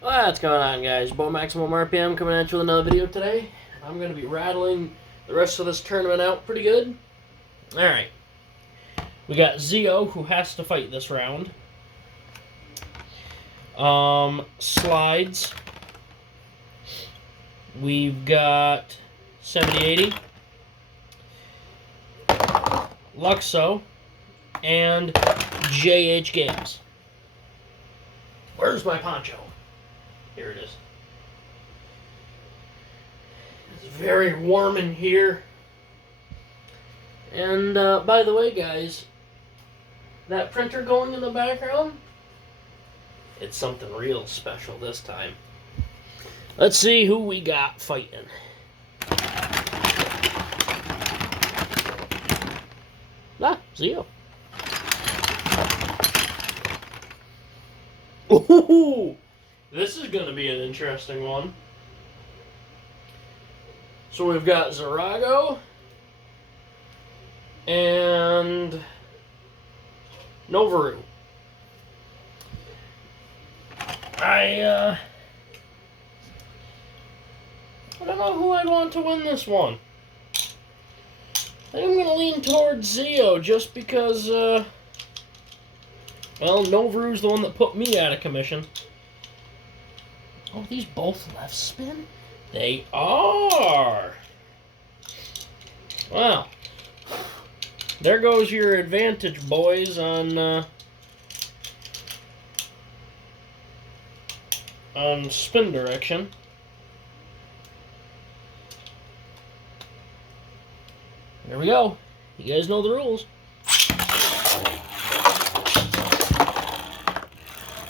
What's going on, guys? Bo Maximum RPM coming at you with another video today. I'm going to be rattling the rest of this tournament out pretty good. Alright. We got Zio, who has to fight this round. Slides. We've got 7080. Luxo. And JH Games. Where's my poncho? Here it is. It's very warm in here. And by the way, guys, that printer going in the background, it's something real special this time. Let's see who we got fighting. Zio. Ooh! This is going to be an interesting one. So we've got Zarrago and Nouveau. I don't know who I'd want to win this one. I think I'm going to lean towards Zio just because, well, Nouveau's the one that put me out of commission. Oh, these both left spin? They are! Well, there goes your advantage, boys, on spin direction. There we go. You guys know the rules.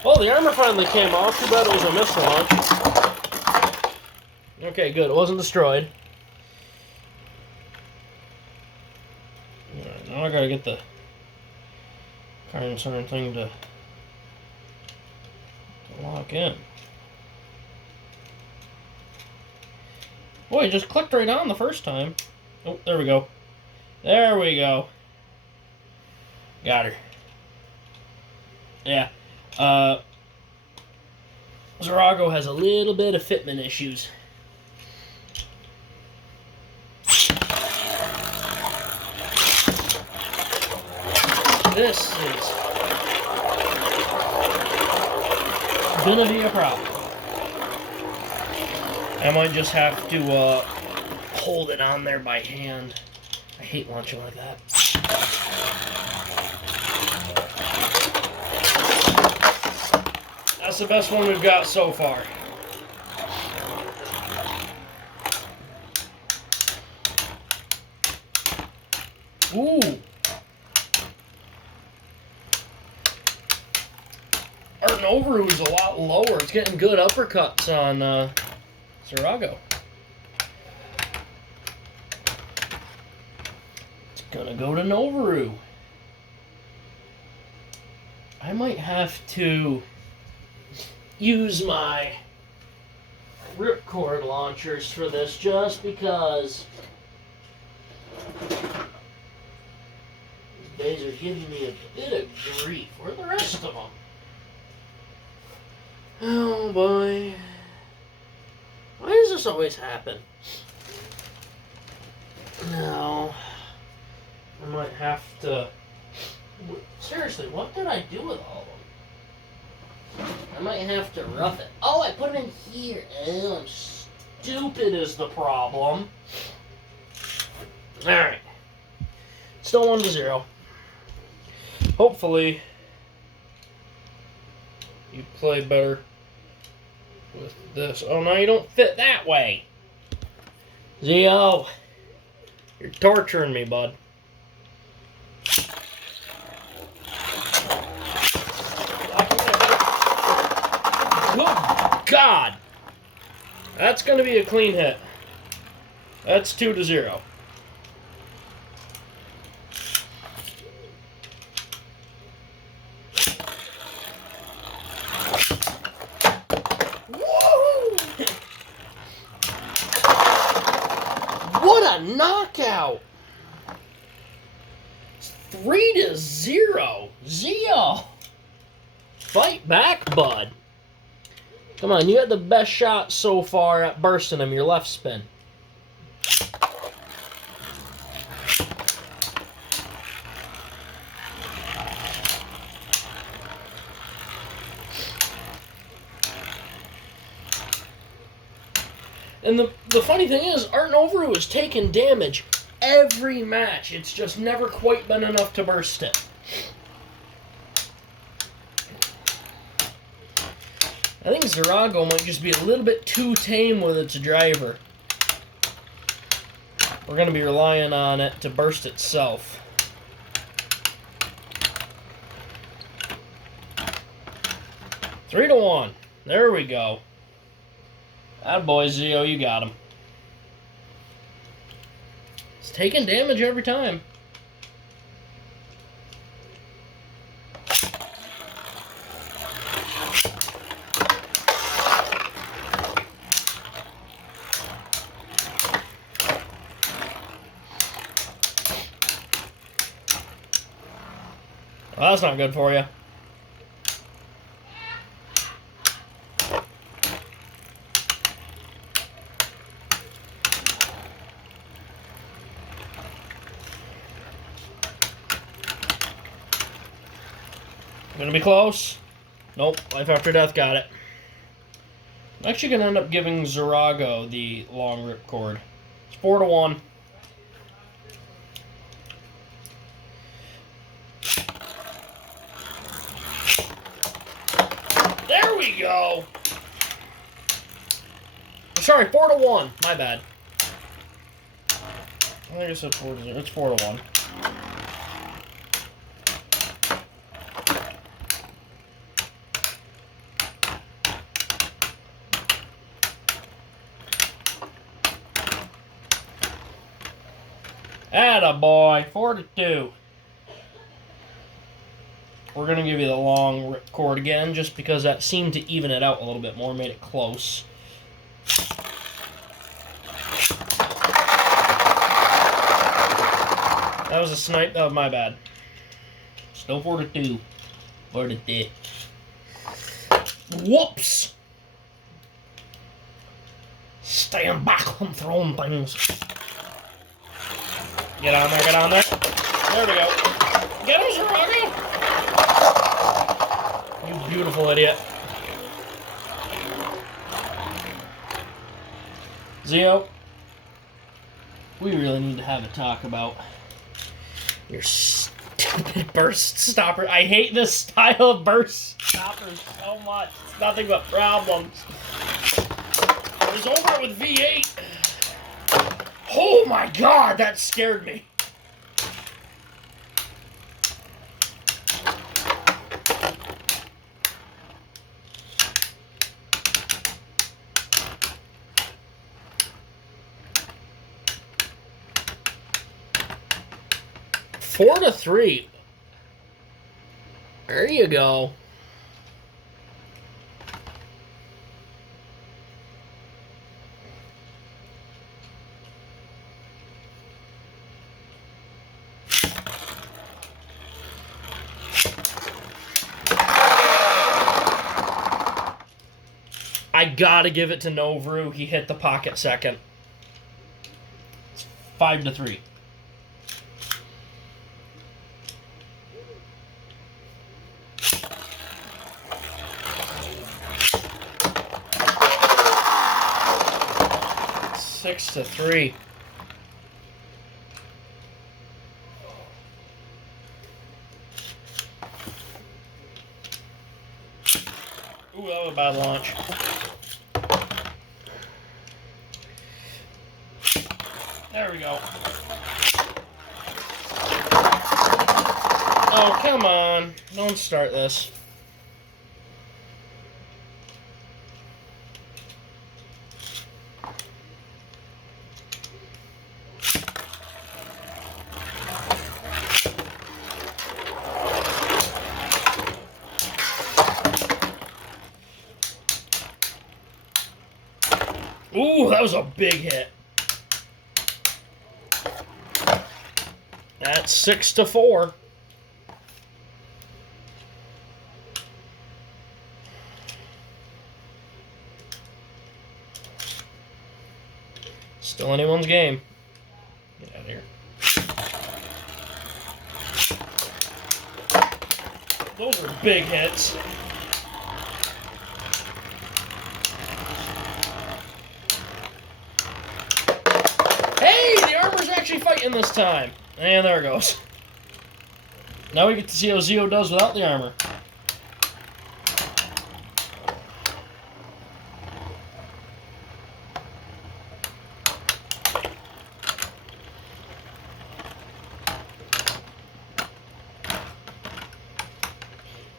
Oh, the armor finally came off. Too bad it was a missile launch. Okay, good. It wasn't destroyed. Alright, now I gotta get the current certain thing to lock in. Boy, it just clicked right on the first time. Oh, there we go. There we go. Got her. Yeah. Zarrago has a little bit of fitment issues. This is gonna be a problem. I might just have to hold it on there by hand. I hate launching like that. That's the best one we've got so far. Ooh. Art Nouveau is a lot lower. It's getting good uppercuts on Zarrago. It's gonna go to Nouveau. I might have to use my ripcord launchers for this just because these days are giving me a bit of grief. Where are the rest of them? Oh boy. Why does this always happen? No. I might have to... Seriously, what did I do with all of them? I might have to rough it. Oh, I put them in here. Oh, I'm stupid is the problem. Alright. Still 1-0. Hopefully, you play better with this. Oh, no, you don't fit that way. Zio, you're torturing me, bud. Good God! That's going to be a clean hit. That's 2-0. What a knockout! 3-0. Zio! Fight back, bud. Come on, you had the best shot so far at bursting him, your left spin. And the funny thing is, Art Nouveau is taking damage every match. It's just never quite been enough to burst it. I think Zarrago might just be a little bit too tame with its driver. We're going to be relying on it to burst itself. Three to one. There we go. Attaboy, Zio, you got him. It's taking damage every time. Well, that's not good for you. Gonna be close. Nope, life after death got it. I'm actually gonna end up giving Zarrago the long ripcord. It's 4 to 1. There we go. Sorry, 4 to 1. My bad. I think I said 4 to 0. It's 4 to 1. Attaboy, 4 to 2. We're going to give you the long ripcord again, just because that seemed to even it out a little bit more, made it close. That was a snipe. Oh, my bad. Still 4 to 2. 4 to 2. Whoops! Stand back on throwing things. Get on there, get on there. There we go. Get him, Zarrago! You beautiful idiot. Zio, we really need to have a talk about your stupid burst stopper. I hate this style of burst stoppers so much. It's nothing but problems. I was over with V8. Oh my god, that scared me. Four to 3. There you go. I gotta give it to Nouveau. He hit the pocket second. It's 5 to 3. It's 6 to 3. Ooh, that was a bad launch. There we go. Oh, come on. Don't start this. Ooh, that was a big hit. That's 6 to 4. Still anyone's game. Get out of here. Those are big hits. Hey, the armor's actually fighting this time. And there it goes. Now we get to see how Zio does without the armor.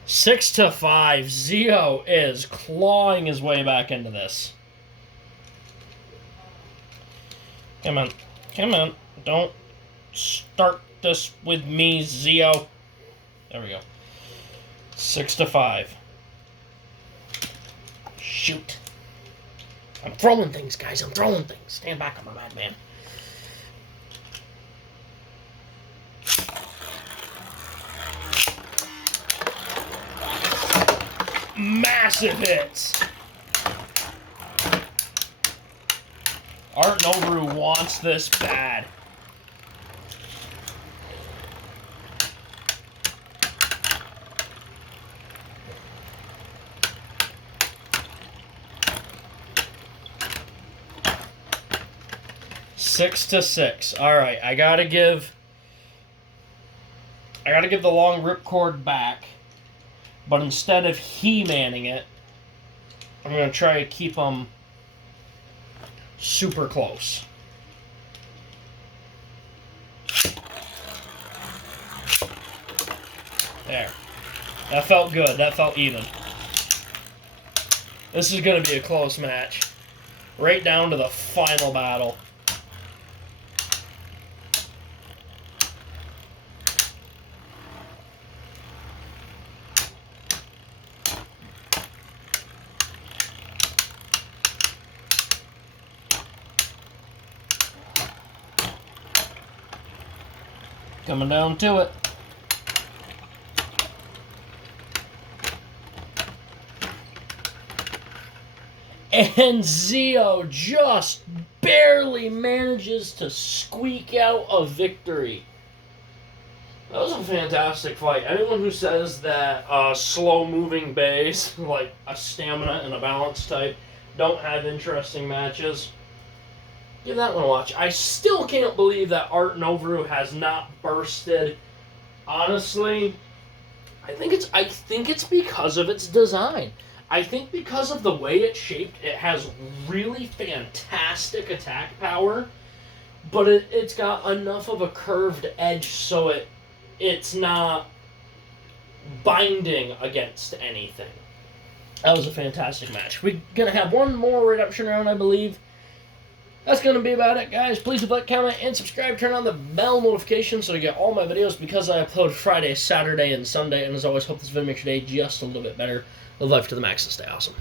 Six to 5. Zio is clawing his way back into this. Come on. Come on. Don't start this with me, Zio. There we go. 6 to 5. Shoot. I'm throwing things, guys. I'm throwing things. Stand back. I'm a madman. Massive hits. Art Nouveau wants this bad. Six to 6. All right, I gotta give the long ripcord back. But instead of He-Manning it, I'm going to try to keep them super close. There. That felt good. That felt even. This is going to be a close match. Right down to the final battle. Coming down to it. And Zio just barely manages to squeak out a victory. That was a fantastic fight. Anyone who says that slow-moving bays, like a stamina and a balance type, don't have interesting matches, give that one a watch. I still can't believe that Art Nouveau has not bursted. Honestly, I think it's because of its design. I think because of the way it's shaped, it has really fantastic attack power, but it's got enough of a curved edge so it's not binding against anything. That was a fantastic match. We're going to have one more redemption round, I believe. That's going to be about it, guys. Please like, comment, and subscribe. Turn on the bell notification so you get all my videos because I upload Friday, Saturday, and Sunday. And as always, hope this video makes your day just a little bit better. Live life to the max and stay awesome.